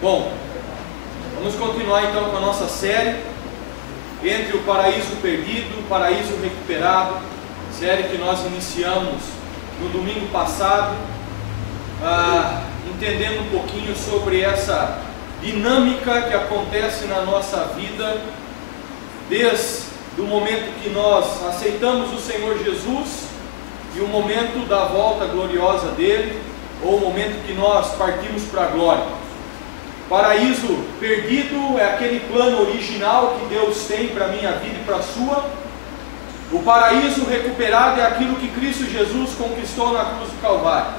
Bom, vamos continuar então com a nossa série entre o paraíso perdido e o paraíso recuperado, série que nós iniciamos no domingo passado, entendendo um pouquinho sobre essa dinâmica que acontece na nossa vida desde o momento que nós aceitamos o Senhor Jesus e o momento da volta gloriosa dele, ou o momento que nós partimos para a glória. Paraíso perdido é aquele plano original que Deus tem para a minha vida e para a sua. O paraíso recuperado é aquilo que Cristo Jesus conquistou na cruz do Calvário.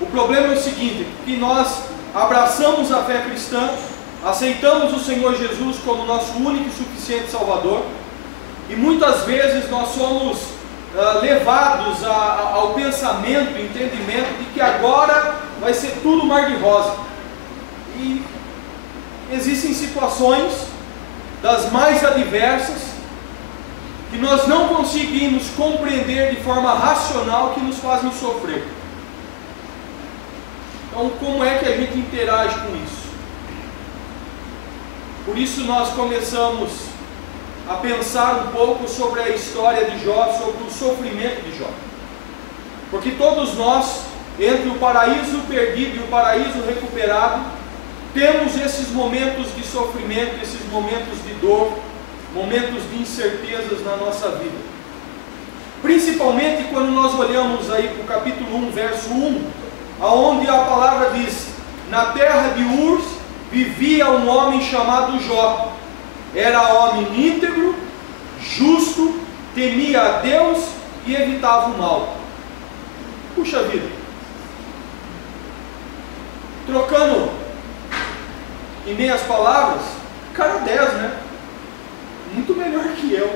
O problema é o seguinte, que nós abraçamos a fé cristã, aceitamos o Senhor Jesus como nosso único e suficiente Salvador, e muitas vezes nós somos levados ao pensamento, entendimento de que agora vai ser tudo mar de rosa. E existem situações das mais adversas que nós não conseguimos compreender de forma racional, que nos fazem sofrer. Então, como é que a gente interage com isso? Por isso nós começamos a pensar um pouco sobre a história de Jó, sobre o sofrimento de Jó. Porque todos nós, entre o paraíso perdido e o paraíso recuperado, temos esses momentos de sofrimento, esses momentos de dor, momentos de incertezas na nossa vida. Principalmente quando nós olhamos aí para o capítulo 1, verso 1, aonde a palavra diz: na terra de Ur vivia um homem chamado Jó. Era homem íntegro, justo, temia a Deus e evitava o mal. Puxa vida. Trocando em meias palavras, cara 10, né? Muito melhor que eu.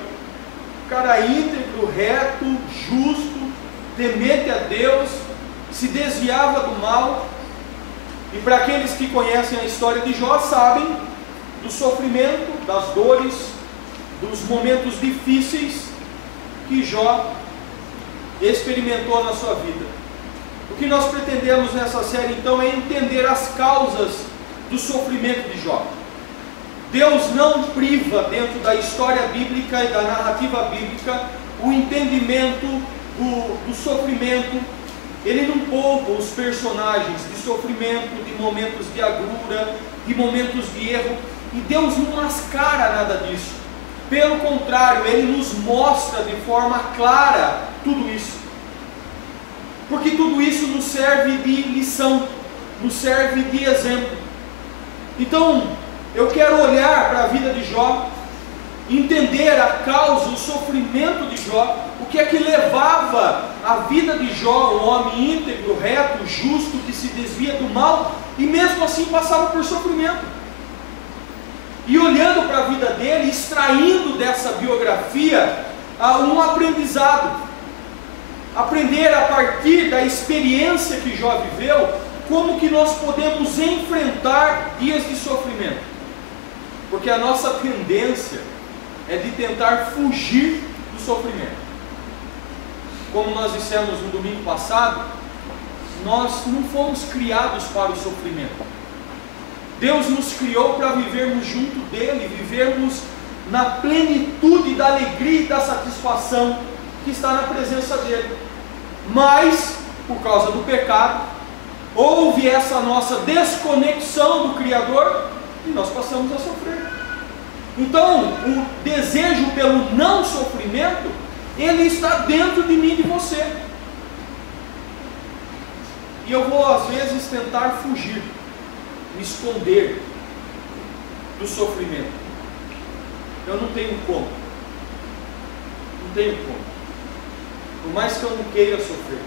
Cara íntegro, reto, justo, temente a Deus, se desviava do mal. E para aqueles que conhecem a história de Jó, sabem do sofrimento, das dores, dos momentos difíceis que Jó experimentou na sua vida. O que nós pretendemos nessa série então é entender as causas do sofrimento de Jó. Deus não priva dentro da história bíblica e da narrativa bíblica o entendimento do sofrimento. Ele não poupa os personagens de sofrimento, de momentos de agrura, de momentos de erro, e Deus não mascara nada disso. Pelo contrário, Ele nos mostra de forma clara tudo isso, porque tudo isso nos serve de lição, nos serve de exemplo. Então, eu quero olhar para a vida de Jó, entender a causa, o sofrimento de Jó, o que é que levava a vida de Jó, um homem íntegro, reto, justo, que se desvia do mal, e mesmo assim passava por sofrimento. E olhando para a vida dele, extraindo dessa biografia um aprendizado. Aprender a partir da experiência que Jó viveu, como que nós podemos enfrentar dias de sofrimento. Porque a nossa tendência é de tentar fugir do sofrimento. Como nós dissemos no domingo passado, nós não fomos criados para o sofrimento. Deus nos criou para vivermos junto dele, vivermos na plenitude da alegria e da satisfação que está na presença dele. Mas, por causa do pecado, houve essa nossa desconexão do Criador e nós passamos a sofrer. Então, o desejo pelo não sofrimento, ele está dentro de mim e de você. E eu vou às vezes tentar fugir, me esconder do sofrimento. Eu não tenho como. Não tenho como. Por mais que eu não queira sofrer,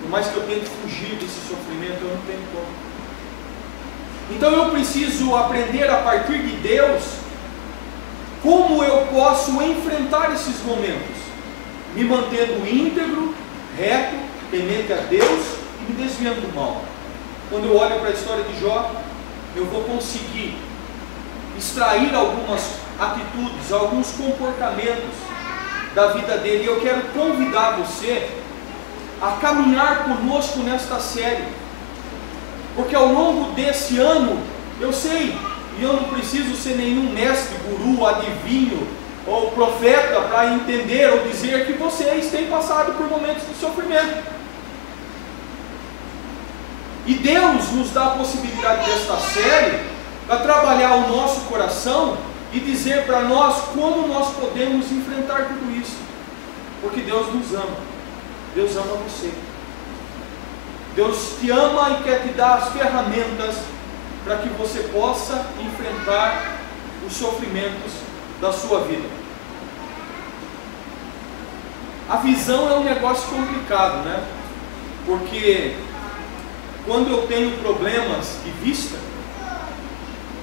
por mais que eu tente fugir desse sofrimento, eu não tenho como. Então eu preciso aprender a partir de Deus como eu posso enfrentar esses momentos, me mantendo íntegro, reto, temente a Deus e me desviando do mal. Quando eu olho para a história de Jó, eu vou conseguir extrair algumas atitudes, alguns comportamentos da vida dele. E eu quero convidar você a caminhar conosco nesta série, Porque ao longo desse ano, eu sei, e eu não preciso ser nenhum mestre, guru, adivinho ou profeta para entender ou dizer que vocês têm passado por momentos de sofrimento. E Deus nos dá a possibilidade desta série para trabalhar o nosso coração e dizer para nós como nós podemos enfrentar tudo isso. Porque Deus nos ama. Deus ama você. Deus te ama e quer te dar as ferramentas para que você possa enfrentar os sofrimentos da sua vida. A visão é um negócio complicado, né? Porque quando eu tenho problemas de vista,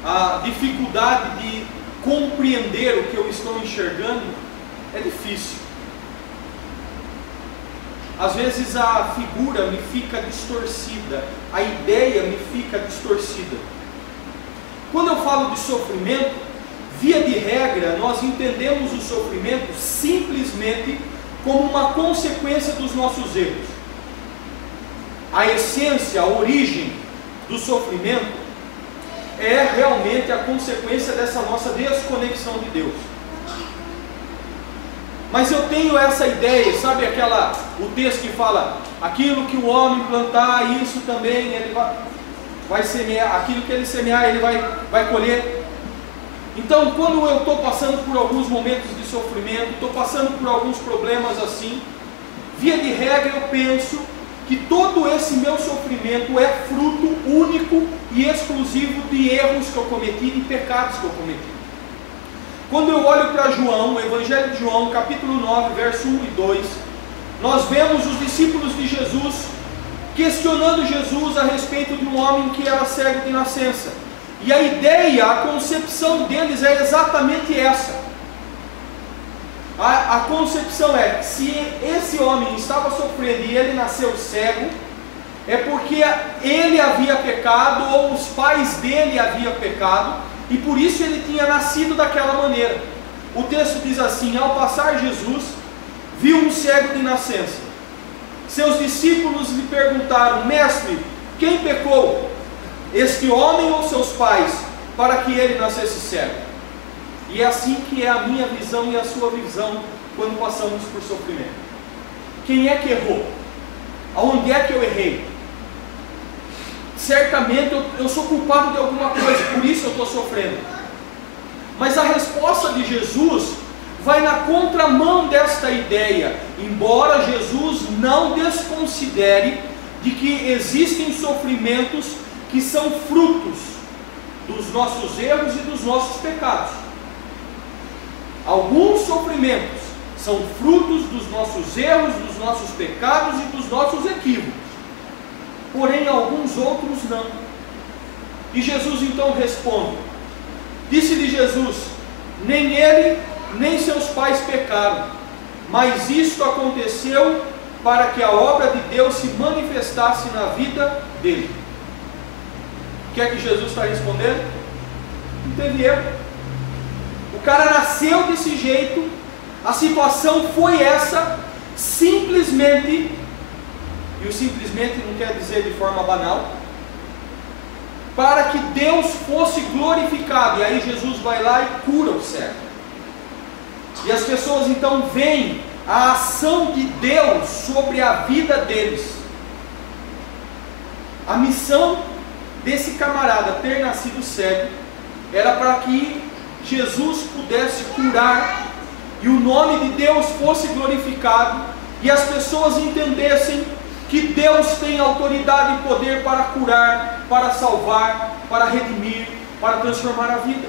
a dificuldade de compreender o que eu estou enxergando é difícil. Às vezes a figura me fica distorcida, a ideia me fica distorcida. Quando eu falo de sofrimento, via de regra, nós entendemos o sofrimento simplesmente como uma consequência dos nossos erros. A essência, a origem do sofrimento é realmente a consequência dessa nossa desconexão de Deus. Mas eu tenho essa ideia, sabe o texto que fala, aquilo que o homem plantar, isso também ele vai semear, aquilo que ele semear, ele vai colher. Então, quando eu estou passando por alguns momentos de sofrimento, estou passando por alguns problemas assim, via de regra eu penso que todo esse meu sofrimento é fruto único e exclusivo de erros que eu cometi, de pecados que eu cometi. Quando eu olho para João, o Evangelho de João, capítulo 9, verso 1 e 2, nós vemos os discípulos de Jesus questionando Jesus a respeito de um homem que era cego de nascença. E a ideia, a concepção deles é exatamente essa. A concepção é que se esse homem estava sofrendo e ele nasceu cego, é porque ele havia pecado ou os pais dele haviam pecado, e por isso ele tinha nascido daquela maneira. O texto diz assim: ao passar Jesus, viu um cego de nascença. Seus discípulos lhe perguntaram: mestre, quem pecou, este homem ou seus pais, para que ele nascesse cego? E é assim que é a minha visão e a sua visão quando passamos por sofrimento. Quem é que errou? Aonde é que eu errei? Certamente eu sou culpado de alguma coisa, por isso eu estou sofrendo. Mas a resposta de Jesus vai na contramão desta ideia, embora Jesus não desconsidere de que existem sofrimentos que são frutos dos nossos erros e dos nossos pecados. Alguns sofrimentos são frutos dos nossos erros, dos nossos pecados e dos nossos equívocos. Porém, alguns outros não. E Jesus então responde: disse-lhe Jesus, nem ele, nem seus pais pecaram, mas isto aconteceu para que a obra de Deus se manifestasse na vida dele. O que é que Jesus está respondendo? Não teve erro. O cara nasceu desse jeito, a situação foi essa, simplesmente. E o simplesmente não quer dizer de forma banal, para que Deus fosse glorificado. E aí Jesus vai lá e cura o cego. E as pessoas então veem a ação de Deus sobre a vida deles. A missão desse camarada ter nascido cego era para que Jesus pudesse curar e o nome de Deus fosse glorificado e as pessoas entendessem que Deus tem autoridade e poder para curar, para salvar, para redimir, para transformar a vida.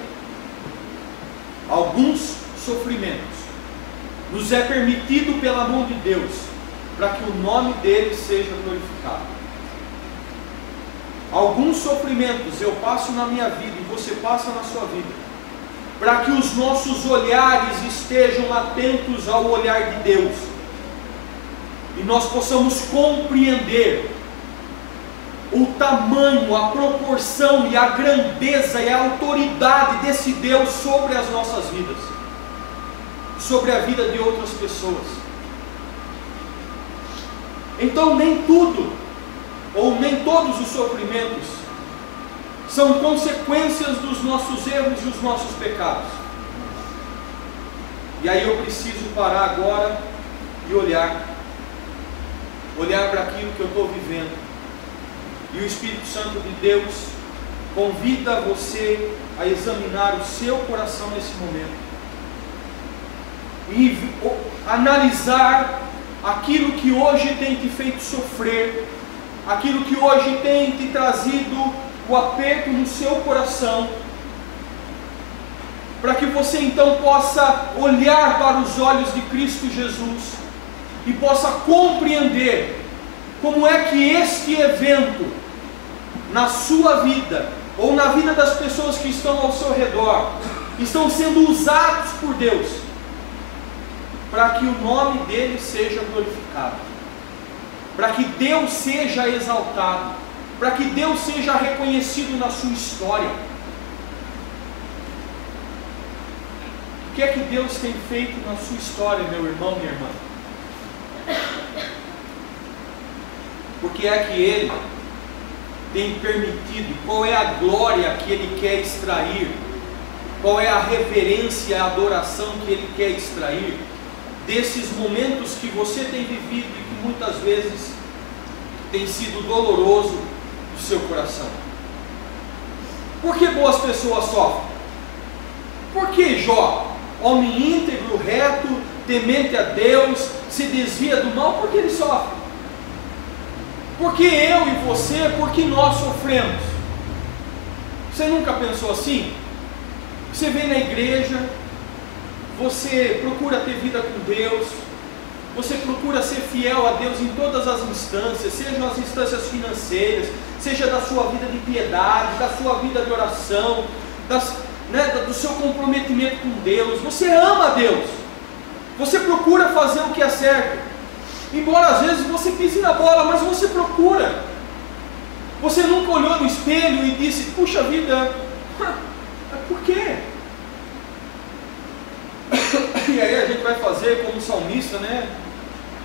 Alguns sofrimentos nos é permitido pela mão de Deus, para que o nome dele seja glorificado. Alguns sofrimentos eu passo na minha vida e você passa na sua vida, para que os nossos olhares estejam atentos ao olhar de Deus, e nós possamos compreender o tamanho, a proporção e a grandeza e a autoridade desse Deus sobre as nossas vidas, sobre a vida de outras pessoas. Então nem tudo ou nem todos os sofrimentos, são consequências dos nossos erros e dos nossos pecados. E aí eu preciso parar agora e olhar para aquilo que eu estou vivendo. E o Espírito Santo de Deus convida você a examinar o seu coração nesse momento e analisar aquilo que hoje tem te feito sofrer, aquilo que hoje tem te trazido o aperto no seu coração, para que você então possa olhar para os olhos de Cristo Jesus e possa compreender como é que este evento na sua vida ou na vida das pessoas que estão ao seu redor estão sendo usados por Deus para que o nome dele seja glorificado, para que Deus seja exaltado, para que Deus seja reconhecido na sua história. O que é que Deus tem feito na sua história, meu irmão, minha irmã? Por que é que Ele tem permitido? Qual é a glória que Ele quer extrair? Qual é a reverência, a adoração que Ele quer extrair desses momentos que você tem vivido e que muitas vezes tem sido doloroso do seu coração? Por que boas pessoas sofrem? Por que Jó, homem íntegro, reto, temente a Deus, se desvia do mal? Por que ele sofre? Porque eu e você, porque nós sofremos? Você nunca pensou assim? Você vem na igreja, você procura ter vida com Deus, você procura ser fiel a Deus em todas as instâncias, sejam as instâncias financeiras, seja da sua vida de piedade, da sua vida de oração, do seu comprometimento com Deus. Você ama a Deus, você procura fazer o que é certo, embora às vezes você pise na bola, mas você procura. Você nunca olhou no espelho e disse: puxa vida, por quê? E aí a gente vai fazer como salmista, né?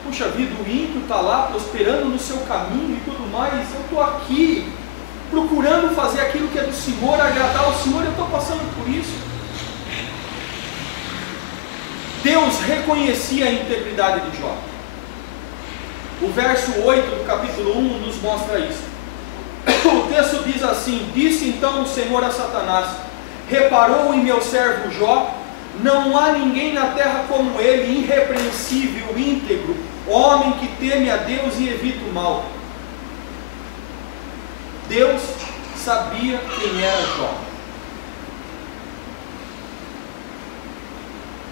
Puxa vida, o ímpio está lá prosperando no seu caminho e tudo mais, eu estou aqui procurando fazer aquilo que é do Senhor, agradar ao Senhor, eu estou passando por isso. Deus reconhecia a integridade de Jó. O verso 8 do capítulo 1 nos mostra isso. O texto diz assim: disse então o Senhor a Satanás: reparou em meu servo Jó? Não há ninguém na terra como ele, irrepreensível, íntegro, homem que teme a Deus e evita o mal. Deus sabia quem era Jó.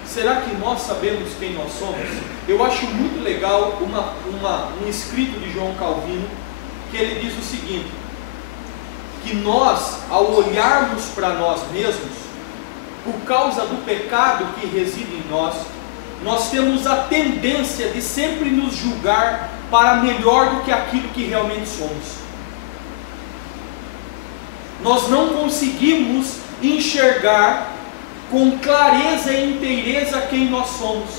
Será que nós sabemos quem nós somos? Eu acho muito legal um escrito de João Calvino, que ele diz o seguinte: que nós, ao olharmos para nós mesmos, por causa do pecado que reside em nós, nós temos a tendência de sempre nos julgar para melhor do que aquilo que realmente somos. Nós não conseguimos enxergar com clareza e inteireza quem nós somos.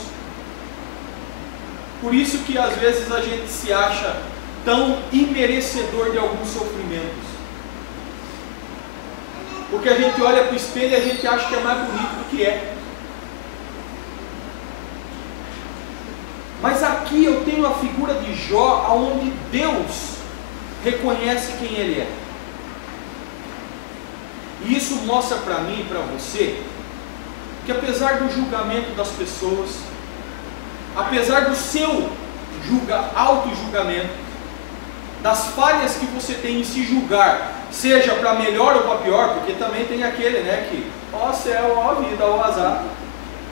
Por isso que às vezes a gente se acha tão imerecedor de alguns sofrimentos. Porque a gente olha para o espelho e a gente acha que é mais bonito do que é. Mas aqui eu tenho a figura de Jó, onde Deus reconhece quem ele é. E isso mostra para mim e para você que apesar do julgamento das pessoas, apesar do seu auto-julgamento, das falhas que você tem em se julgar, seja para melhor ou para pior, porque também tem aquele, né, que ó céu, ó vida, ó azar,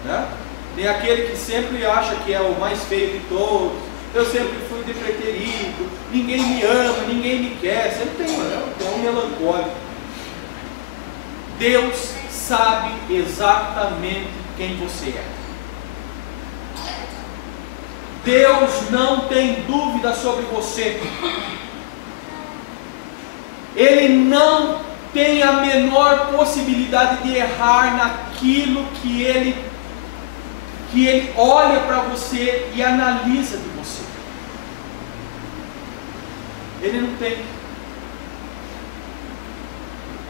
né? Tem aquele que sempre acha que é o mais feio de todos, eu sempre fui de preterido, ninguém me ama, ninguém me quer, sempre tem, né? Tem um melancólico. Deus sabe exatamente quem você é. Deus não tem dúvida sobre você. Ele não tem a menor possibilidade de errar naquilo que ele olha para você e analisa de você. Ele não tem.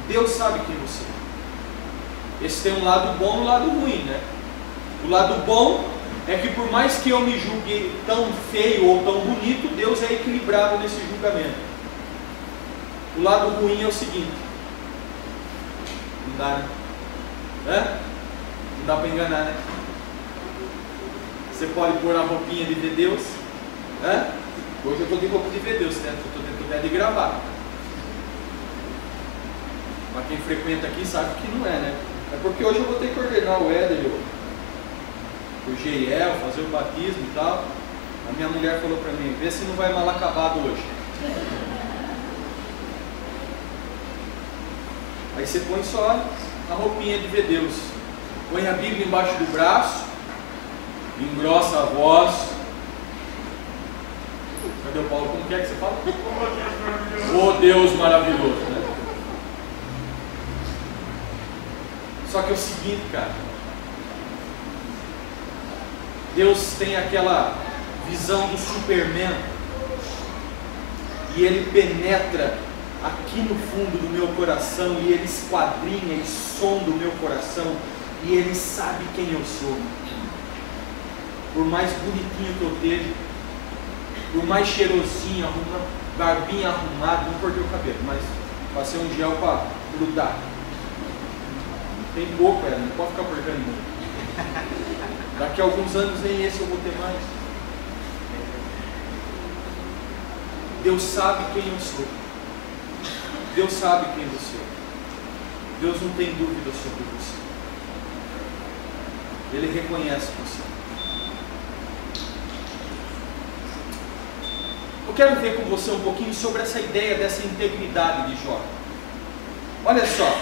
Deus sabe quem você é. Esse tem um lado bom e um lado ruim, né? O lado bom é que por mais que eu me julgue tão feio ou tão bonito, Deus é equilibrado nesse julgamento. O lado ruim é o seguinte: não dá, né? Não dá para enganar, né? Você pode pôr a roupinha de ver Deus, né? Hoje eu estou de roupa de ver Deus, né? Estou dentro até de gravar. Mas quem frequenta aqui sabe que não é, né? É porque hoje eu vou ter que ordenar o Éder, o Geiel, fazer o batismo e tal. A minha mulher falou para mim: vê se não vai mal acabado hoje. Aí você põe só a roupinha de ver Deus, põe a Bíblia embaixo do braço, engrossa a voz. Cadê o Paulo? Como que é que você fala? Oh Deus maravilhoso, né? Só que é o seguinte, cara, Deus tem aquela visão do Superman, e Ele penetra aqui no fundo do meu coração, e Ele esquadrinha e sonda o meu coração, e Ele sabe quem eu sou. Por mais bonitinho que eu esteja, por mais cheirosinho, barbinha arrumada, não cortei o cabelo, mas passei um gel para grudar. Tem pouco, não pode ficar cortando muito. Daqui a alguns anos nem esse eu vou ter mais. Deus sabe quem eu sou. Deus sabe quem você é. Deus não tem dúvida sobre você. Ele reconhece você. Eu quero ver com você um pouquinho sobre essa ideia dessa integridade de Jó. Olha só,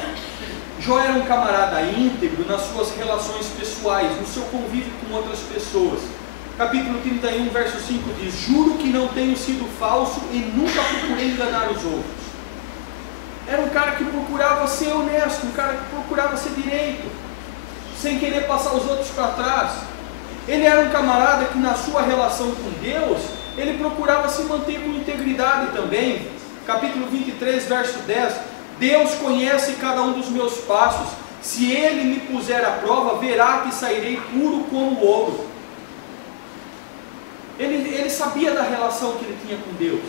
Jó era um camarada íntegro nas suas relações pessoais, no seu convívio com outras pessoas. Capítulo 31, verso 5 diz: juro que não tenho sido falso e nunca procurei enganar os outros. Era um cara que procurava ser honesto, um cara que procurava ser direito, sem querer passar os outros para trás. Ele era um camarada que na sua relação com Deus, ele procurava se manter com integridade também. Capítulo 23, verso 10: Deus conhece cada um dos meus passos, se Ele me puser à prova, verá que sairei puro como ouro. Ele sabia da relação que ele tinha com Deus,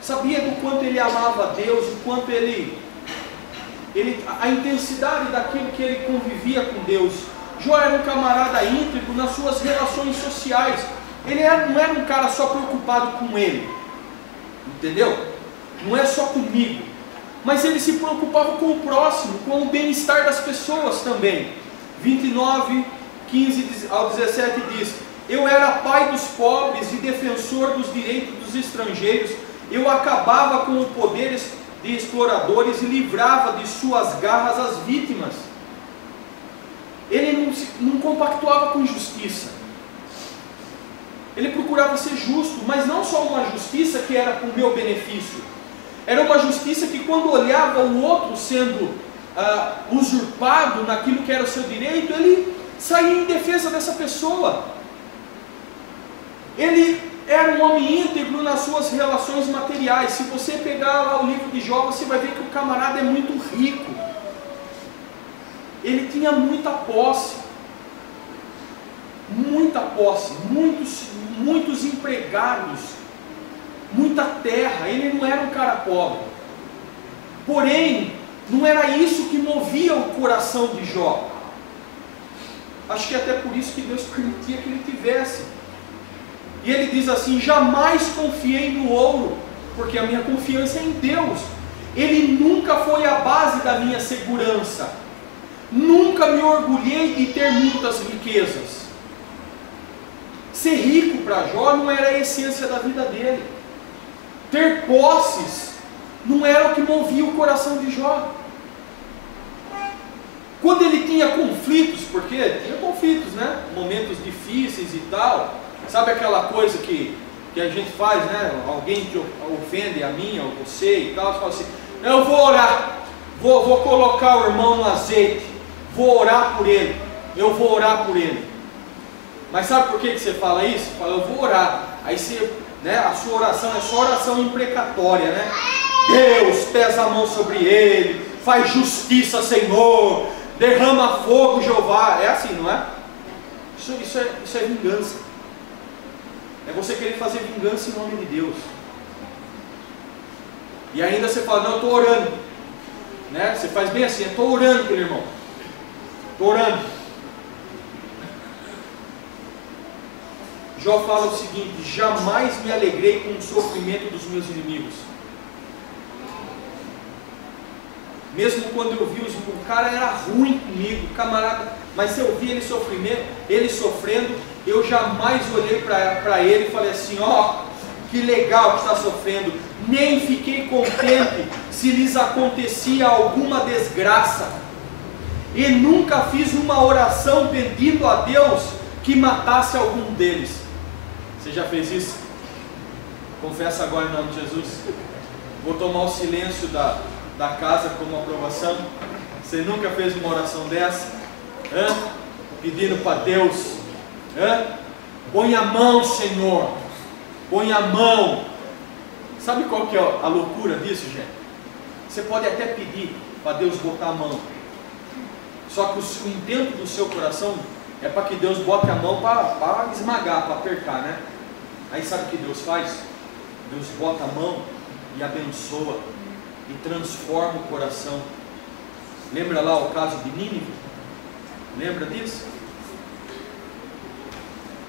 sabia do quanto ele amava a Deus, o quanto a intensidade daquilo que ele convivia com Deus. Jó era um camarada íntegro nas suas relações sociais. Ele não era um cara só preocupado com ele, entendeu? Não é só comigo, mas ele se preocupava com o próximo, com o bem-estar das pessoas também. 29, 15 ao 17 diz: eu era pai dos pobres e defensor dos direitos dos estrangeiros. Eu acabava com o poder de exploradores e livrava de suas garras as vítimas. Ele não compactuava com justiça. Ele procurava ser justo, mas não só uma justiça que era para o meu benefício. Era uma justiça que, quando olhava o outro sendo usurpado naquilo que era o seu direito, ele saía em defesa dessa pessoa. Ele era um homem íntegro nas suas relações materiais. Se você pegar lá o livro de Jó, você vai ver que o camarada é muito rico. Ele tinha muita posse, muitos empregados, muita terra. Ele não era um cara pobre. Porém, não era isso que movia o coração de Jó. Acho que é até por isso que Deus permitia que ele tivesse. E ele diz assim: jamais confiei no ouro, porque a minha confiança é em Deus. Ele nunca foi a base da minha segurança. Nunca me orgulhei de ter muitas riquezas. Ser rico para Jó não era a essência da vida dele. Ter posses não era o que movia o coração de Jó. Quando ele tinha conflitos, porque tinha conflitos, né? Momentos difíceis e tal. Sabe aquela coisa que a gente faz, né? Alguém te ofende a mim ou você e tal. Você fala assim: eu vou orar, vou colocar o irmão no azeite, vou orar por ele, eu vou orar por ele. Mas sabe por que você fala isso? Você fala: eu vou orar. Aí você né? A sua oração é só oração imprecatória, né? Deus, pesa a mão sobre ele, faz justiça, Senhor, derrama fogo, Jeová. É assim, não é? Isso é vingança. É você querer fazer vingança em nome de Deus. E ainda você fala, não, eu estou orando, né? Você faz bem assim, eu estou orando pelo irmão, estou orando. Jó fala o seguinte: jamais me alegrei com o sofrimento dos meus inimigos. Mesmo quando eu vi o cara era ruim comigo, camarada, mas se eu vi ele sofrendo, eu jamais olhei para ele e falei assim, ó, que legal que está sofrendo, nem fiquei contente se lhes acontecia alguma desgraça, e nunca fiz uma oração pedindo a Deus que matasse algum deles. Você já fez isso? Confessa agora em nome de Jesus. Vou tomar o silêncio da casa como aprovação. Você nunca fez uma oração dessa? Pedindo para Deus, põe a mão, Senhor, põe a mão. Sabe qual que é a loucura disso, gente? Você pode até pedir para Deus botar a mão, só que o intento do seu coração é para que Deus bote a mão para esmagar, para apertar, né? Aí sabe o que Deus faz? Deus bota a mão e abençoa e transforma o coração. Lembra lá o caso de Nínive? Lembra disso?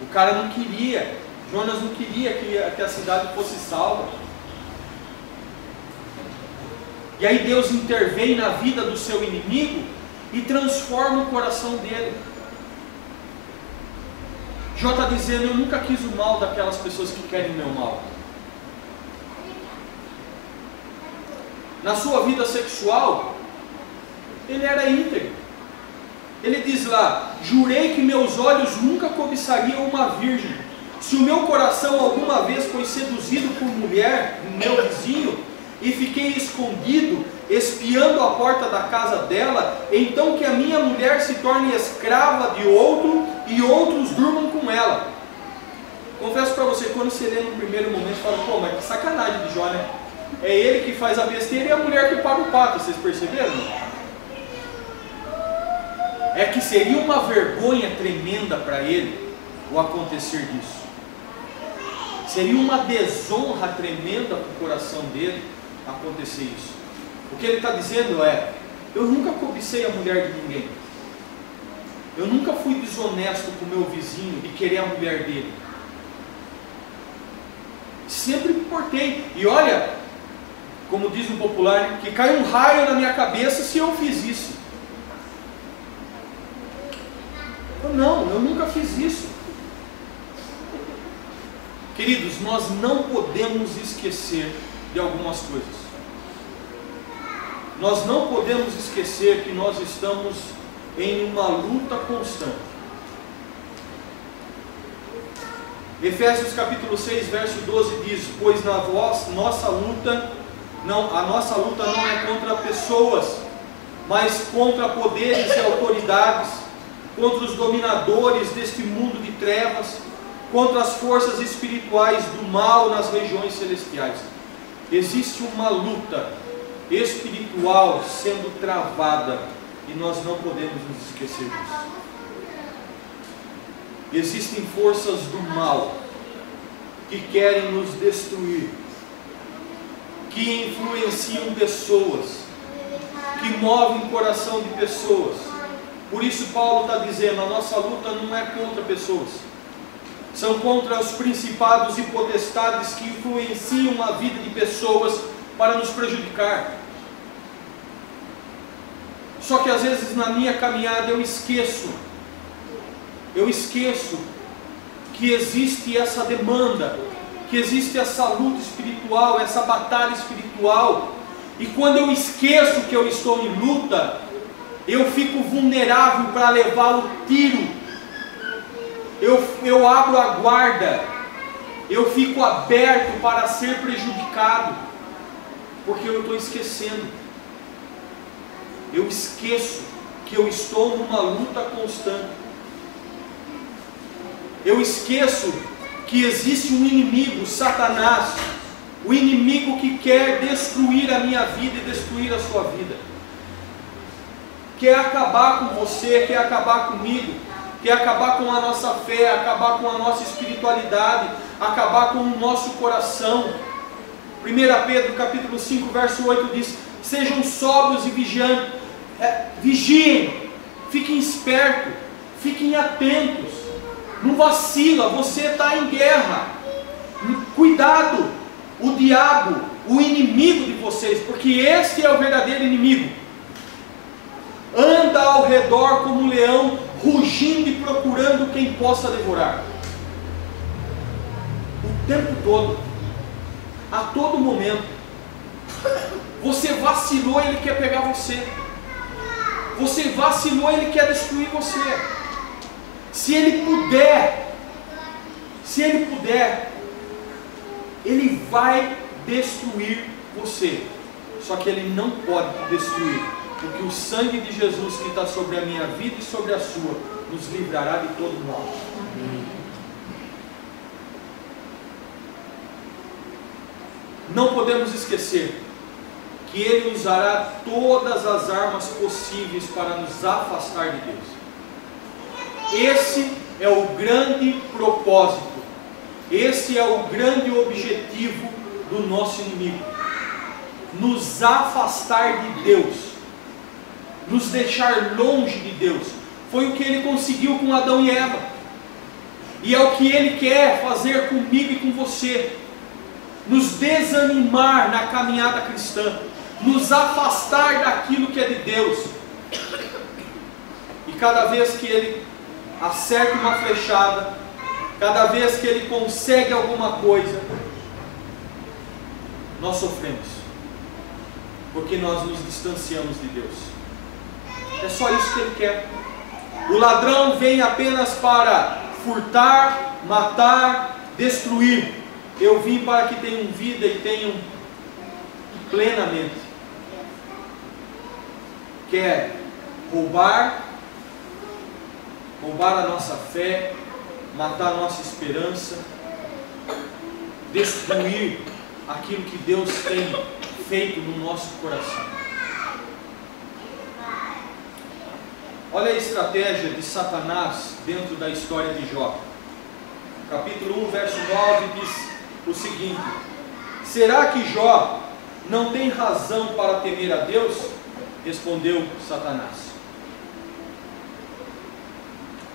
O cara não queria, Jonas não queria que a cidade fosse salva. E aí Deus intervém na vida do seu inimigo e transforma o coração dele. Jó está dizendo, eu nunca quis o mal daquelas pessoas que querem o meu mal. Na sua vida sexual, ele era íntegro. Ele diz lá, jurei que meus olhos nunca cobiçariam uma virgem. Se o meu coração alguma vez foi seduzido por mulher, meu vizinho, e fiquei escondido, espiando a porta da casa dela, então que a minha mulher se torne escrava de outro, e outros durmam com ela. Confesso para você, quando você lê no primeiro momento, você fala, pô, mas que sacanagem de Jó, né? É ele que faz a besteira e a mulher que paga o pato, vocês perceberam? É que seria uma vergonha tremenda para ele o acontecer disso. Seria uma desonra tremenda para o coração dele acontecer isso. O que ele está dizendo é, eu nunca cobicei a mulher de ninguém. Eu nunca fui desonesto com o meu vizinho e querer a mulher dele. Sempre me importei. E olha, como diz o popular, que cai um raio na minha cabeça se eu fiz isso. Não, eu nunca fiz isso. Queridos, nós não podemos esquecer de algumas coisas. Nós não podemos esquecer que nós estamos em uma luta constante. Efésios capítulo 6, verso 12 diz, pois a nossa luta não é contra pessoas, mas contra poderes e autoridades, contra os dominadores deste mundo de trevas, contra as forças espirituais do mal nas regiões celestiais. Existe uma luta espiritual sendo travada e nós não podemos nos esquecer disso. Existem forças do mal que querem nos destruir, que influenciam pessoas, que movem o coração de pessoas. Por isso Paulo está dizendo, a nossa luta não é contra pessoas, são contra os principados e potestades que influenciam a vida de pessoas para nos prejudicar. Só que às vezes na minha caminhada eu esqueço que existe essa demanda, que existe essa luta espiritual, essa batalha espiritual, e quando eu esqueço que eu estou em luta, eu fico vulnerável para levar o tiro, eu abro a guarda, eu fico aberto para ser prejudicado, porque eu estou esquecendo, eu esqueço que eu estou numa luta constante, eu esqueço que existe um inimigo, Satanás, o inimigo que quer destruir a minha vida e destruir a sua vida, quer acabar com você, quer acabar comigo, quer acabar com a nossa fé, acabar com a nossa espiritualidade, acabar com o nosso coração. 1 Pedro capítulo 5, verso 8 diz: sejam sóbrios e vigiantes, vigiem, fiquem espertos, fiquem atentos, não vacila, você está em guerra, cuidado, o diabo, o inimigo de vocês, porque esse é o verdadeiro inimigo, anda ao redor como um leão, rugindo e procurando quem possa devorar, o tempo todo, a todo momento. Você vacilou, ele quer pegar você. Você vacilou, ele quer destruir você. Se ele puder, ele vai destruir você. Só que ele não pode te destruir, porque o sangue de Jesus que está sobre a minha vida e sobre a sua, nos livrará de todo mal. Não podemos esquecer que Ele usará todas as armas possíveis para nos afastar de Deus. Esse é o grande propósito, esse é o grande objetivo do nosso inimigo: nos afastar de Deus, nos deixar longe de Deus. Foi o que ele conseguiu com Adão e Eva, e é o que ele quer fazer comigo e com você: nos desanimar na caminhada cristã, nos afastar daquilo que é de Deus. E cada vez que ele acerta uma flechada, cada vez que ele consegue alguma coisa, nós sofremos, porque nós nos distanciamos de Deus. É só isso que ele quer. O ladrão vem apenas para furtar, matar, destruir. Eu vim para que tenham vida e tenham plenamente. Quer roubar a nossa fé, matar a nossa esperança, destruir aquilo que Deus tem feito no nosso coração. Olha a estratégia de Satanás dentro da história de Jó. Capítulo 1, verso 9 diz o seguinte: será que Jó não tem razão para temer a Deus? Respondeu Satanás.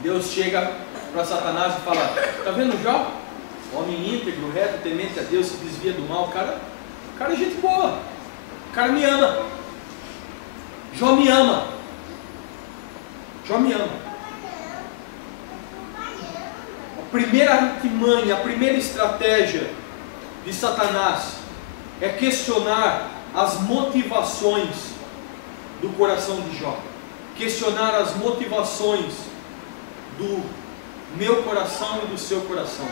Deus chega para Satanás e fala: está vendo Jó? Homem íntegro, reto, temente a Deus, se desvia do mal. O cara é gente boa, o cara me ama. Jó me ama. Jó me ama. A primeira artimanha, a primeira estratégia de Satanás é questionar as motivações do coração de Jó, questionar as motivações do meu coração e do seu coração.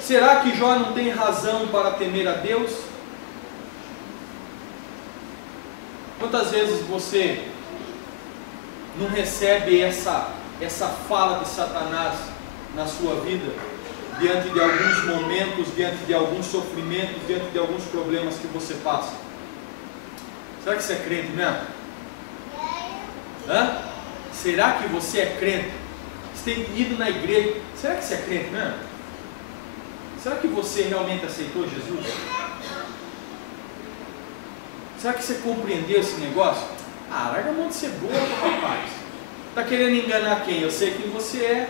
Será que Jó não tem razão para temer a Deus? Quantas vezes você não recebe essa fala de Satanás na sua vida, diante de alguns momentos, diante de alguns sofrimentos, diante de alguns problemas que você passa? Será que você é crente mesmo? Será que você é crente? Você tem ido na igreja? Será que você é crente mesmo? Será que você realmente aceitou Jesus? Será que você compreendeu esse negócio? Larga a mão de ser bobo, rapaz. Está querendo enganar quem? Eu sei quem você é.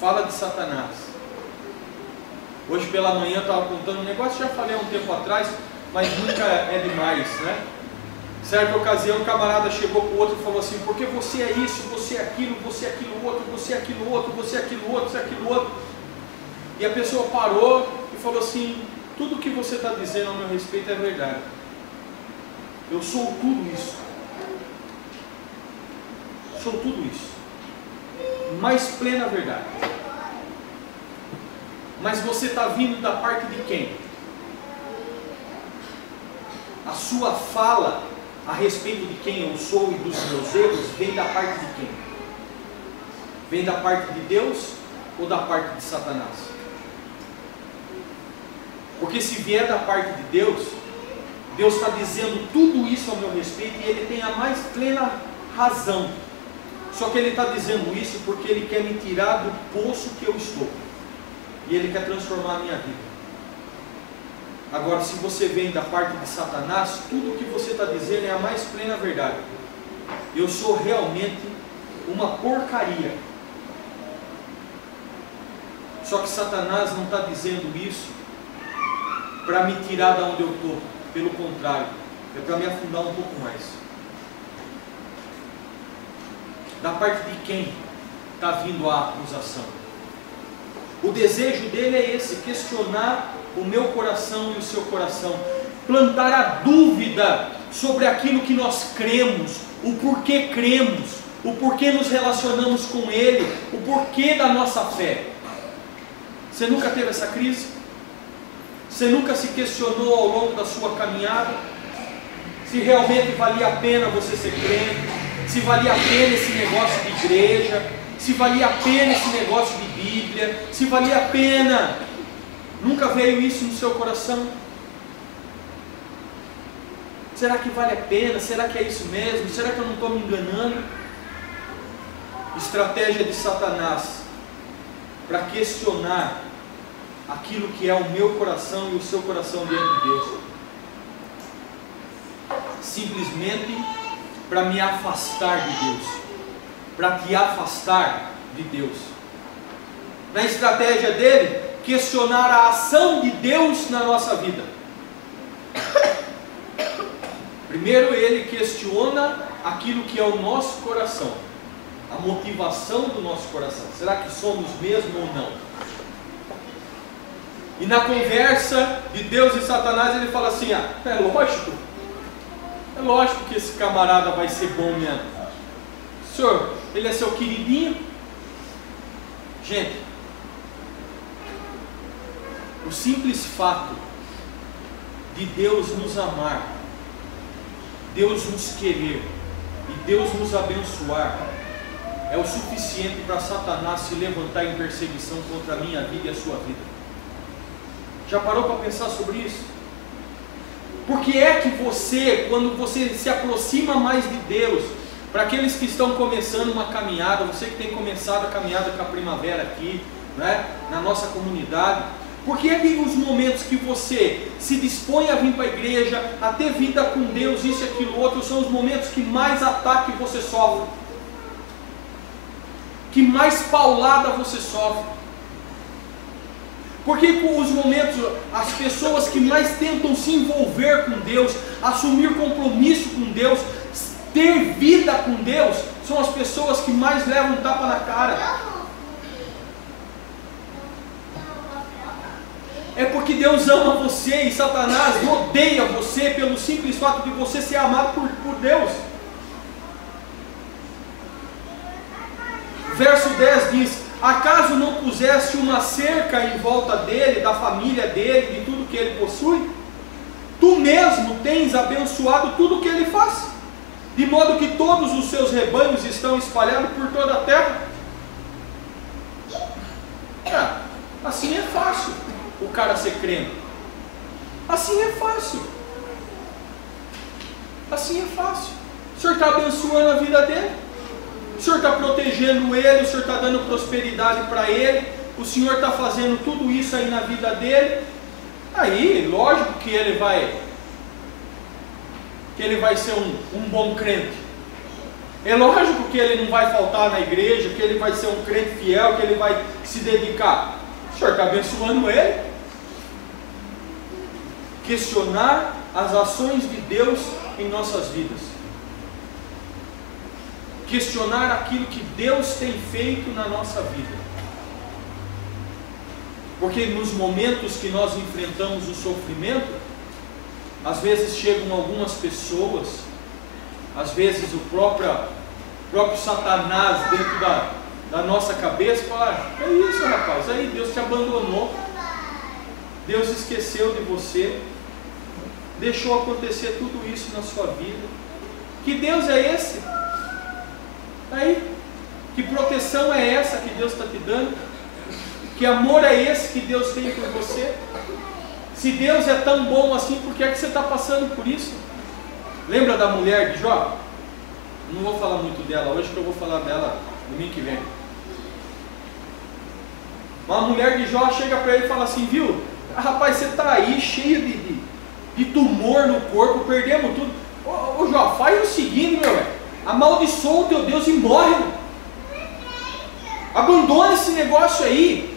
Fala de Satanás. Hoje pela manhã eu estava contando um negócio, já falei há um tempo atrás, mas nunca é demais, né? Certa ocasião, um camarada chegou para o outro e falou assim: porque você é isso, você é aquilo, você é aquilo outro, você é aquilo outro, você é aquilo outro, você é aquilo outro. E a pessoa parou e falou assim: tudo que você está dizendo ao meu respeito é verdade. Eu sou tudo isso. Sou tudo isso. Mais plena verdade. Mas você está vindo da parte de quem? A sua fala a respeito de quem eu sou e dos meus erros vem da parte de quem? Vem da parte de Deus ou da parte de Satanás? Porque se vier da parte de Deus, Deus está dizendo tudo isso ao meu respeito e Ele tem a mais plena razão. Só que Ele está dizendo isso porque Ele quer me tirar do poço que eu estou. E Ele quer transformar a minha vida. Agora, se você vem da parte de Satanás, tudo o que você está dizendo é a mais plena verdade. Eu sou realmente uma porcaria. Só que Satanás não está dizendo isso para me tirar da onde eu estou. Pelo contrário, é para me afundar um pouco mais. Da parte de quem está vindo a acusação? O desejo dele é esse: questionar o meu coração e o seu coração, plantar a dúvida sobre aquilo que nós cremos, o porquê cremos, o porquê nos relacionamos com Ele, o porquê da nossa fé. Você nunca teve essa crise? Você nunca se questionou ao longo da sua caminhada se realmente valia a pena você ser crente, se valia a pena esse negócio de igreja, se valia a pena esse negócio de Bíblia, se valia a pena? Nunca veio isso no seu coração? Será que vale a pena? Será que é isso mesmo? Será que eu não estou me enganando? Estratégia de Satanás para questionar aquilo que é o meu coração e o seu coração diante de Deus. Simplesmente para me afastar de Deus, para te afastar de Deus. Na estratégia dele, questionar a ação de Deus na nossa vida. Primeiro ele questiona aquilo que é o nosso coração, a motivação do nosso coração. Será que somos mesmo ou não? E na conversa de Deus e Satanás ele fala assim: é lógico que esse camarada vai ser bom mesmo. Senhor, ele é seu queridinho? Gente, o simples fato de Deus nos amar, Deus nos querer e Deus nos abençoar é o suficiente para Satanás se levantar em perseguição contra a minha vida e a sua vida. Já parou para pensar sobre isso? Por que é que você, quando você se aproxima mais de Deus, para aqueles que estão começando uma caminhada, você que tem começado a caminhada com a primavera aqui, né, na nossa comunidade, por que é que os momentos que você se dispõe a vir para a igreja, a ter vida com Deus, isso e aquilo outro, são os momentos que mais ataque você sofre, que mais paulada você sofre? Porque os momentos, as pessoas que mais tentam se envolver com Deus, assumir compromisso com Deus, ter vida com Deus, são as pessoas que mais levam um tapa na cara. É porque Deus ama você e Satanás odeia você pelo simples fato de você ser amado por Deus. Verso 10 diz: acaso não puseste uma cerca em volta dele, da família dele, de tudo que ele possui? Tu mesmo tens abençoado tudo que ele faz, de modo que todos os seus rebanhos estão espalhados por toda a terra. Assim é fácil o cara ser crente. Assim é fácil. Assim é fácil. O Senhor está abençoando a vida dele, o Senhor está protegendo ele, o Senhor está dando prosperidade para ele, o Senhor está fazendo tudo isso aí na vida dele. Aí, lógico que ele vai ser um bom crente. É lógico que ele não vai faltar na igreja, que ele vai ser um crente fiel, que ele vai se dedicar. O Senhor está abençoando ele. Questionar as ações de Deus em nossas vidas. Questionar aquilo que Deus tem feito na nossa vida. Porque nos momentos que nós enfrentamos o sofrimento, às vezes chegam algumas pessoas, às vezes o próprio Satanás dentro da nossa cabeça, fala: é isso, rapaz, aí Deus te abandonou, Deus esqueceu de você, deixou acontecer tudo isso na sua vida. Que Deus é esse? Aí, que proteção é essa que Deus está te dando? Que amor é esse que Deus tem por você? Se Deus é tão bom assim, por que é que você está passando por isso? Lembra da mulher de Jó? Não vou falar muito dela hoje, que eu vou falar dela domingo que vem. Uma mulher de Jó chega para ele e fala assim, viu? Rapaz, você está aí cheio de tumor no corpo, perdemos tudo. Ô Jó, faz o seguinte, meu velho. Amaldiçoa o teu Deus e morre. Abandona esse negócio aí.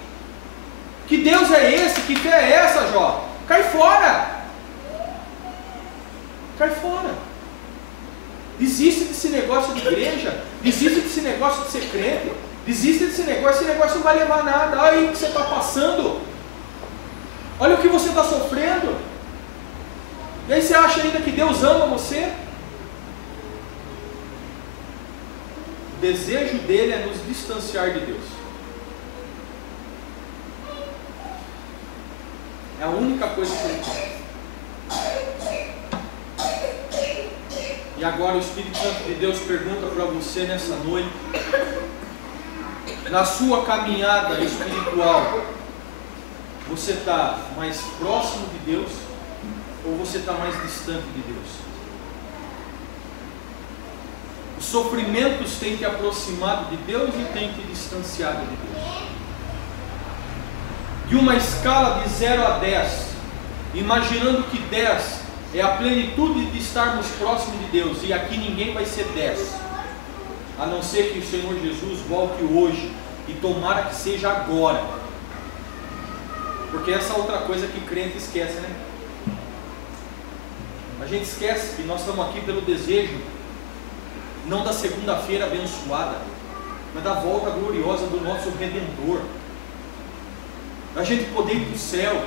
Que Deus é esse? Que fé é essa, Jó? Cai fora. Cai fora. Desiste desse negócio de igreja. Desiste desse negócio de ser crente. Desiste desse negócio. Esse negócio não vai levar a nada. Olha aí o que você está passando. Olha o que você está sofrendo. E aí você acha ainda que Deus ama você? O desejo dele é nos distanciar de Deus. É a única coisa que ele quer. E agora o Espírito Santo de Deus pergunta para você nessa noite, na sua caminhada espiritual, você está mais próximo de Deus ou você está mais distante de Deus? Os sofrimentos têm te aproximado de Deus e têm te distanciado de Deus. De uma escala de 0 a 10, imaginando que 10 é a plenitude de estarmos próximos de Deus, e aqui ninguém vai ser 10, a não ser que o Senhor Jesus volte hoje, e tomara que seja agora, porque essa é outra coisa que crente esquece, né? A gente esquece que nós estamos aqui pelo desejo, não da segunda-feira abençoada, mas da volta gloriosa do nosso Redentor, da gente poder ir para o céu.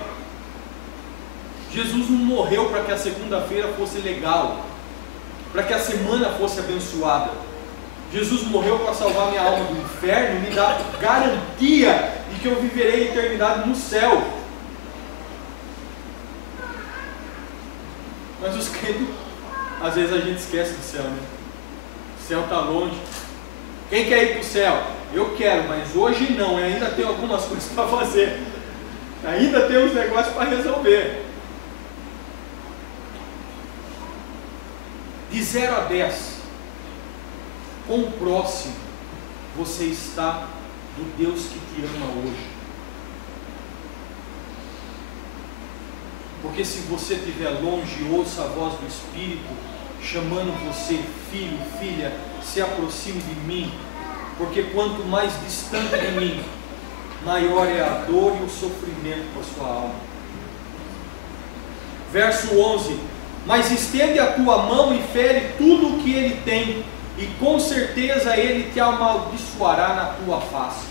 Jesus não morreu para que a segunda-feira fosse legal, para que a semana fosse abençoada. Jesus morreu para salvar minha alma do inferno e me dar garantia de que eu viverei a eternidade no céu. Mas os crentes, às vezes a gente esquece do céu, né? O céu está longe. Quem quer ir para o céu? Eu quero, mas hoje não, eu ainda tenho algumas coisas para fazer. Ainda tem uns negócios para resolver. De 0 a 10, quão próximo você está do Deus que te ama hoje? Porque se você estiver longe, ouça a voz do Espírito chamando você, filho, filha, se aproxime de mim, porque quanto mais distante de mim, maior é a dor e o sofrimento para a sua alma. Verso 11: mas estende a tua mão e fere tudo o que ele tem, e com certeza ele te amaldiçoará na tua face.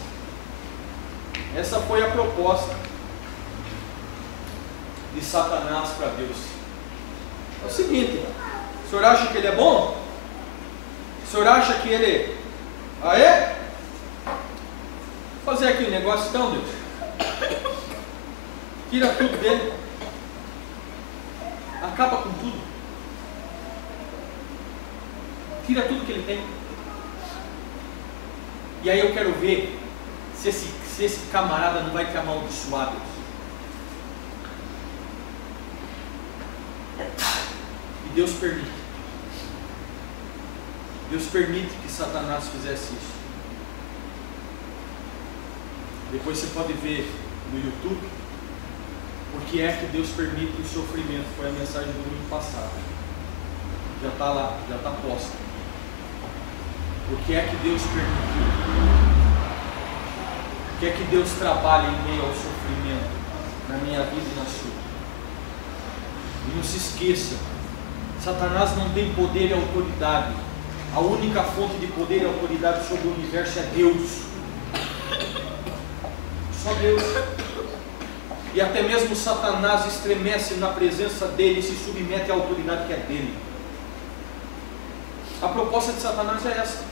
Essa foi a proposta de Satanás para Deus. É o seguinte: o senhor acha que ele é bom? O senhor acha que ele... Ah é? Vou fazer aqui um negócio então, Deus. Tira tudo dele. Acaba com tudo. Tira tudo que ele tem. E aí eu quero ver se esse camarada não vai te amaldiçoar, Deus. E Deus permite. Deus permite que Satanás fizesse isso. Depois você pode ver no YouTube porque é que Deus permite o sofrimento. Foi a mensagem do domingo passado. Já está lá, já está posta. Porque é que Deus permitiu? Porque é que Deus trabalha em meio ao sofrimento na minha vida e na sua? E não se esqueça, Satanás não tem poder e autoridade. A única fonte de poder e autoridade sobre o universo é Deus. Só Deus. E até mesmo Satanás estremece na presença dele e se submete à autoridade que é dele. A proposta de Satanás é essa.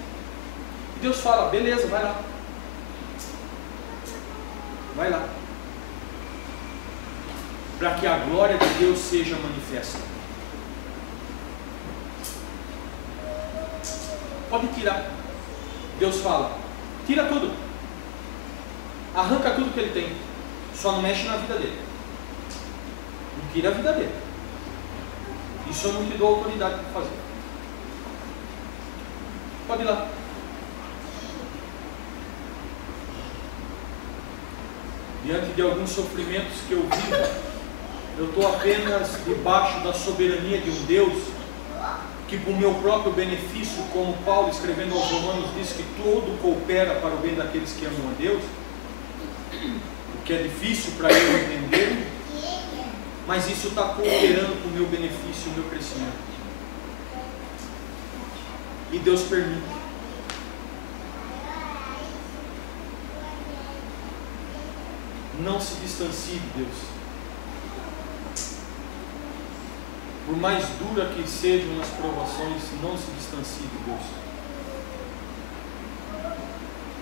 E Deus fala: beleza, vai lá. Vai lá. Para que a glória de Deus seja manifesta. Pode tirar. Deus fala: tira tudo. arranca tudo que ele tem, só não mexe na vida dele, não tira a vida dele. Isso eu não te dou autoridade para fazer. Pode ir lá. Diante de alguns sofrimentos que eu vivo, eu estou apenas debaixo da soberania de um Deus que, por meu próprio benefício, como Paulo escrevendo aos Romanos diz que tudo coopera para o bem daqueles que amam a Deus, o que é difícil para eu entender, mas isso está cooperando para o meu benefício e o meu crescimento. E Deus permite. Não se distancie de Deus. Por mais dura que sejam as provações, não se distancie de Deus.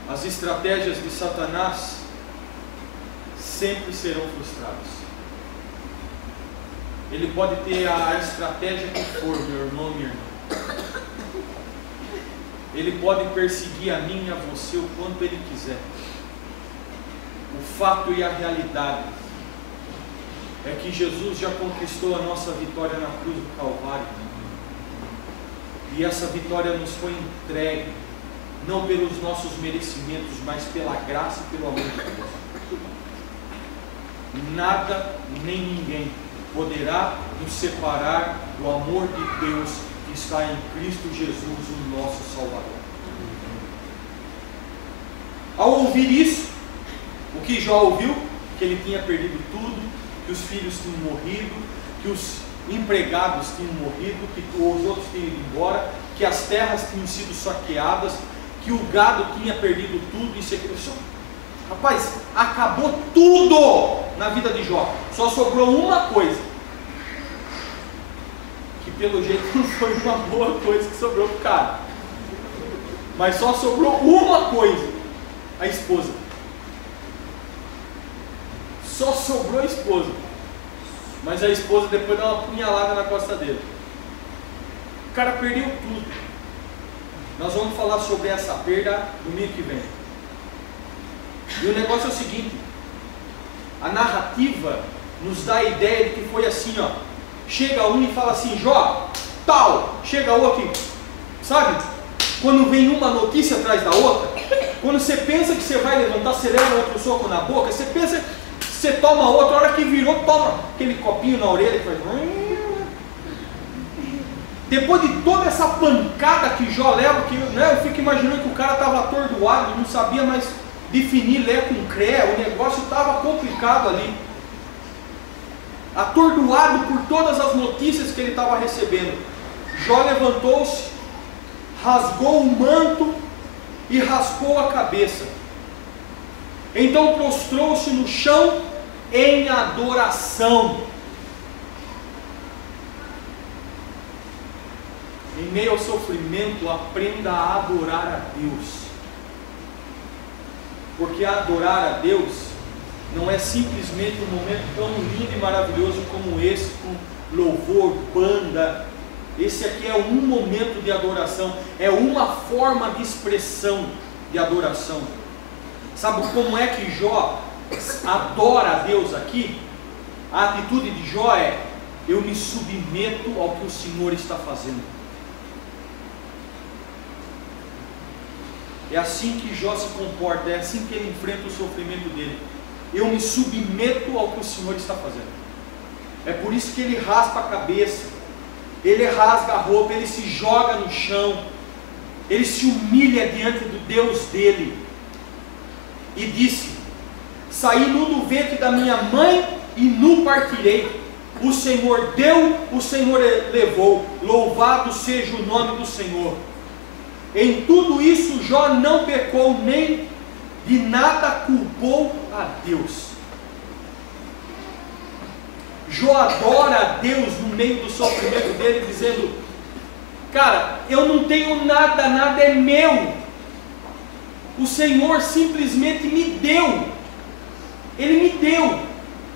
As estratégias de Satanás sempre serão frustradas. Ele pode ter a estratégia que for, meu irmão, minha irmã. Ele pode perseguir a mim e a você o quanto ele quiser. O fato e a realidade é que Jesus já conquistou a nossa vitória na cruz do Calvário. E essa vitória nos foi entregue, não pelos nossos merecimentos, mas pela graça e pelo amor de Deus. Nada nem ninguém poderá nos separar do amor de Deus que está em Cristo Jesus, o nosso Salvador. Ao ouvir isso, o que Jó ouviu? Que ele tinha perdido tudo, que os filhos tinham morrido, que os empregados tinham morrido, que os outros tinham ido embora, que as terras tinham sido saqueadas, que o gado tinha perdido tudo. Isso, rapaz, acabou tudo na vida de Jó. Só sobrou uma coisa, que pelo jeito não foi uma boa coisa que sobrou para o cara, mas só sobrou uma coisa: a esposa. Só sobrou a esposa, mas a esposa depois deu uma punhalada na costa dele. O cara perdeu tudo. Nós vamos falar sobre essa perda domingo que vem. E o negócio é o seguinte: a narrativa nos dá a ideia de que foi assim, ó. Chega um e fala assim, Jó, tal. Chega outro, sabe? Quando vem uma notícia atrás da outra, quando você pensa que você vai levantar, você leva outro soco na boca, você pensa, você toma outra, a hora que virou, toma aquele copinho na orelha que faz... Depois de toda essa pancada que Jó leva, que, né, eu fico imaginando que o cara estava atordoado, não sabia mais definir Lé com Cré, o negócio estava complicado ali. Atordoado por todas as notícias que ele estava recebendo, Jó levantou-se, rasgou o manto e raspou a cabeça. Então prostrou-se no chão em adoração. Em meio ao sofrimento, aprenda a adorar a Deus. Porque adorar a Deus não é simplesmente um momento tão lindo e maravilhoso como esse, com louvor, banda. Esse aqui é um momento de adoração, é uma forma de expressão de adoração. Sabe como é que Jó adora a Deus aqui? A atitude de Jó é: eu me submeto ao que o Senhor está fazendo. É assim que Jó se comporta, é assim que ele enfrenta o sofrimento dele. Eu me submeto ao que o Senhor está fazendo. É por isso que ele raspa a cabeça, ele rasga a roupa, ele se joga no chão, ele se humilha diante do Deus dele. E disse: saí nu do ventre da minha mãe e nu partirei. O Senhor deu, o Senhor levou, louvado seja o nome do Senhor. Em tudo isso Jó não pecou, nem de nada culpou a Deus. Jó adora a Deus no meio do sofrimento dele, dizendo: cara, eu não tenho nada, nada é meu. O Senhor simplesmente me deu. Ele me deu.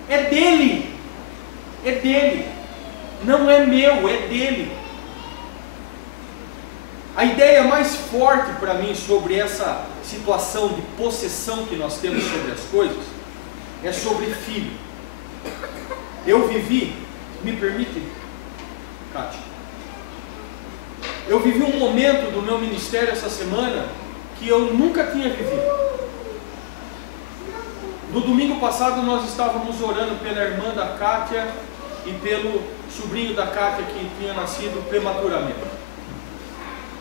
É dele. É dele. Não é meu, é dele. A ideia mais forte para mim sobre essa situação de possessão que nós temos sobre as coisas é sobre filho. Eu vivi, me permite, Kátia? Eu vivi um momento do meu ministério essa semana que eu nunca tinha vivido. No domingo passado nós estávamos orando pela irmã da Kátia e pelo sobrinho da Kátia que tinha nascido prematuramente.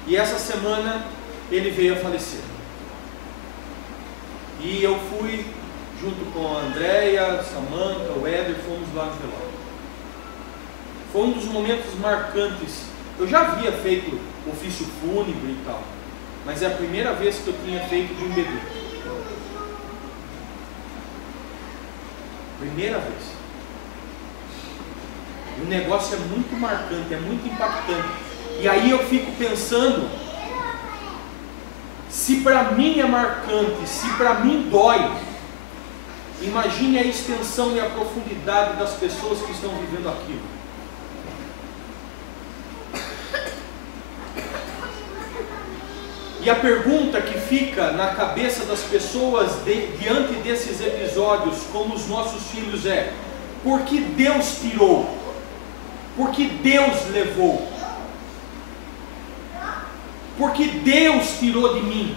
E essa semana ele veio a falecer. E eu fui junto com a Andréia, Samanta, o Éder, fomos lá no velório. Foi um dos momentos marcantes. Eu já havia feito ofício fúnebre e tal, mas é a primeira vez que eu tinha feito de um bebê. Primeira vez. O negócio é muito marcante, é muito impactante. E aí eu fico pensando, se para mim é marcante, se para mim dói, imagine a extensão e a profundidade das pessoas que estão vivendo aquilo. E a pergunta que fica na cabeça das pessoas diante desses episódios, como os nossos filhos, é: por que Deus tirou? Por que Deus levou? Por que Deus tirou de mim?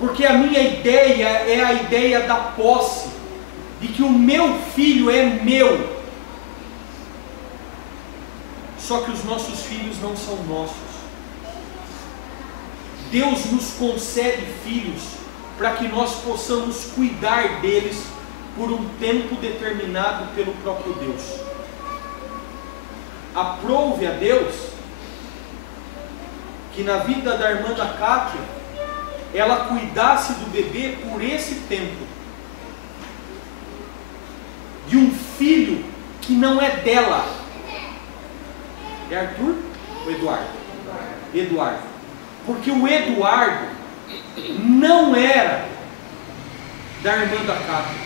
Porque a minha ideia é a ideia da posse, de que o meu filho é meu. Só que os nossos filhos não são nossos. Deus nos concede filhos para que nós possamos cuidar deles por um tempo determinado pelo próprio Deus. Aprove a Deus que na vida da irmã da Kátia, ela cuidasse do bebê por esse tempo. De um filho que não é dela. É Arthur ou Eduardo? Eduardo. Porque o Eduardo não era da irmã da Kátia.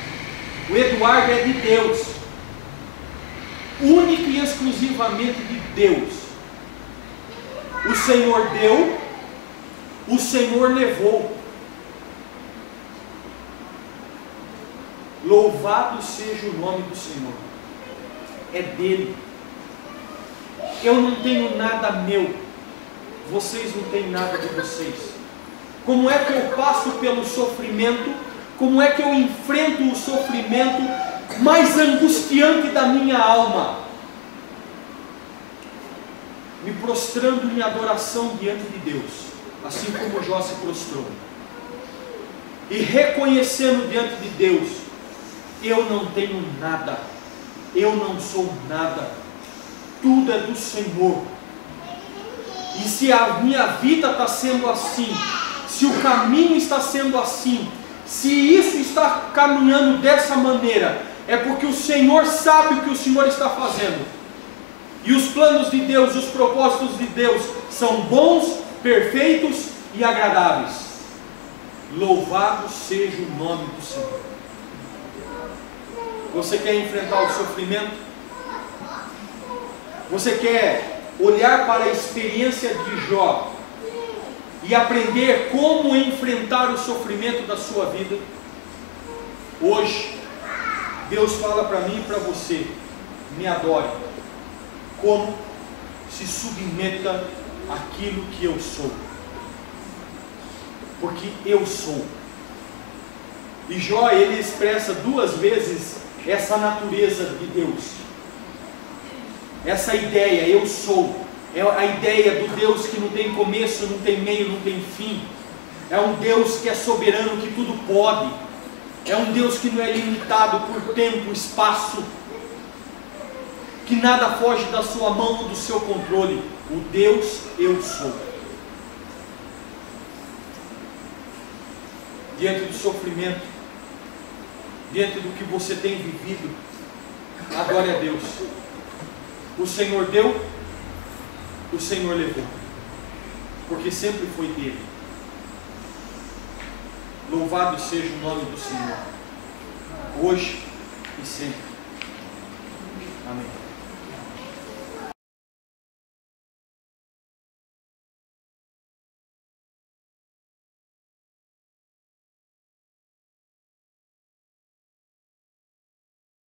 O Eduardo é de Deus. Única e exclusivamente de Deus. O Senhor deu, o Senhor levou. Louvado seja o nome do Senhor. É dele. Eu não tenho nada meu. Vocês não têm nada de vocês. Como é que eu passo pelo sofrimento? Como é que eu enfrento o sofrimento mais angustiante da minha alma? Me prostrando em adoração diante de Deus, assim como Jó se prostrou. E reconhecendo diante de Deus: eu não tenho nada, eu não sou nada, tudo é do Senhor. E se a minha vida está sendo assim, se o caminho está sendo assim, se isso está caminhando dessa maneira, é porque o Senhor sabe o que o Senhor está fazendo. E os planos de Deus, os propósitos de Deus são bons, perfeitos e agradáveis. Louvado seja o nome do Senhor. Você quer enfrentar o sofrimento? Você quer olhar para a experiência de Jó e aprender como enfrentar o sofrimento da sua vida? Hoje, Deus fala para mim e para você: me adore, como se submeta àquilo que eu sou, porque eu sou. E Jó, ele expressa duas vezes essa natureza de Deus. Essa ideia, eu sou, é a ideia do Deus que não tem começo, não tem meio, não tem fim. É um Deus que é soberano, que tudo pode. É um Deus que não é limitado por tempo, espaço, que nada foge da sua mão ou do seu controle. O Deus eu sou. Diante do sofrimento, diante do que você tem vivido, adore a Deus. O Senhor deu, o Senhor levou, porque sempre foi dele. Louvado seja o nome do Senhor, hoje e sempre. Amém.